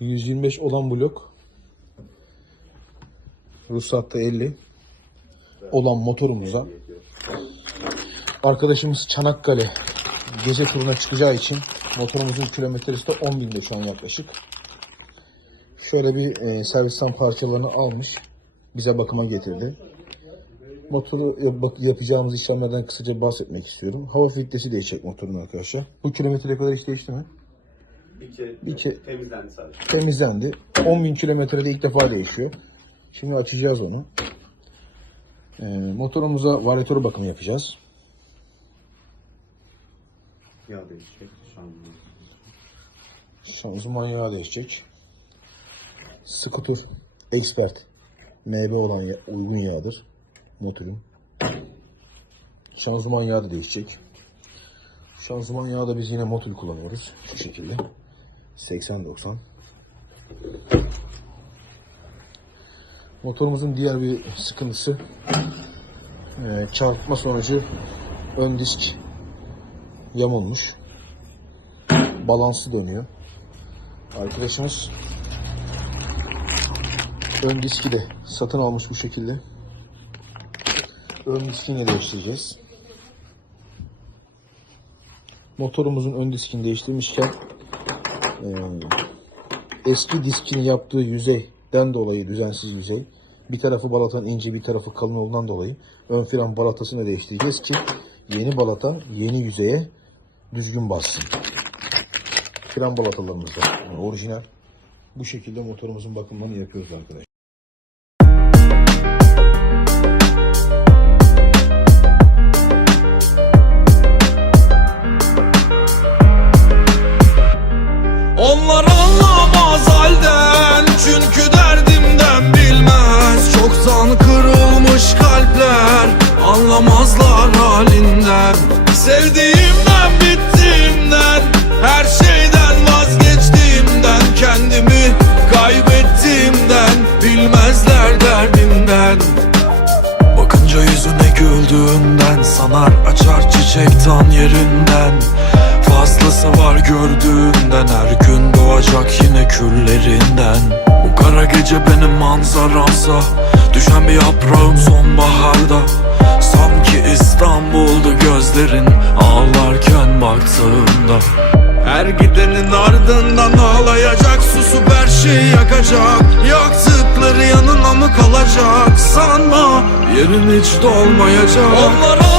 125 olan blok. Ruhsatta 50 olan motorumuza arkadaşımız Çanakkale gece turuna çıkacağı için motorumuzun kilometresi de 10 binde şu an yaklaşık. Şöyle bir e, servisten parçalarını almış. Bize bakıma getirdi. Motoru yap- yapacağımız işlemlerden kısaca bahsetmek istiyorum. Hava filtresi değişecek motorun arkadaşlar. Bu kilometreye kadar hiç değişti mi? Bir kere, Bir kere- temizlendi sadece. temizlendi. 10.000 kilometrede ilk defa değişiyor. Şimdi açacağız onu. Ee, motorumuza varyatör bakımı yapacağız. Yağ değişecek. Şanzıman. Şanzıman yağı değişecek. Scooter Expert MB olan ya- uygun yağdır. Motorun. Şanzıman yağı da değişecek. Şanzıman yağı da biz yine motor kullanıyoruz. Şu şekilde. 80-90. Motorumuzun diğer bir sıkıntısı eee, çarpma sonucu ön disk yamulmuş. Balansı dönüyor. Arkadaşımız ön diski de satın almış bu şekilde. Ön diskini de değiştireceğiz. Motorumuzun ön diskini değiştirmişken eee, eski diskin yaptığı yüzeyden dolayı düzensiz yüzey bir tarafı balatan ince bir tarafı kalın olduğundan dolayı ön fren balatasını değiştireceğiz ki yeni balata yeni yüzeye düzgün bassın. Fren balatalarımız da yani orijinal. Bu şekilde motorumuzun bakımlarını yapıyoruz arkadaşlar. Bakınca yüzüne güldüğünden Sanar açar çiçek tan yerinden. Fazlası var gördüğünden Her gün doğacak yine küllerinden. Bu kara gece benim manzaramsa Düşen bir yaprağım sonbaharda. Sanki İstanbul'du gözlerin Ağlarken baktığımda. Her gidenin ardından ağlayacak Susup her şeyi yakacak. Yaktıkları yanına mı kalacak Sanma yerin hiç dolmayacak. Onlar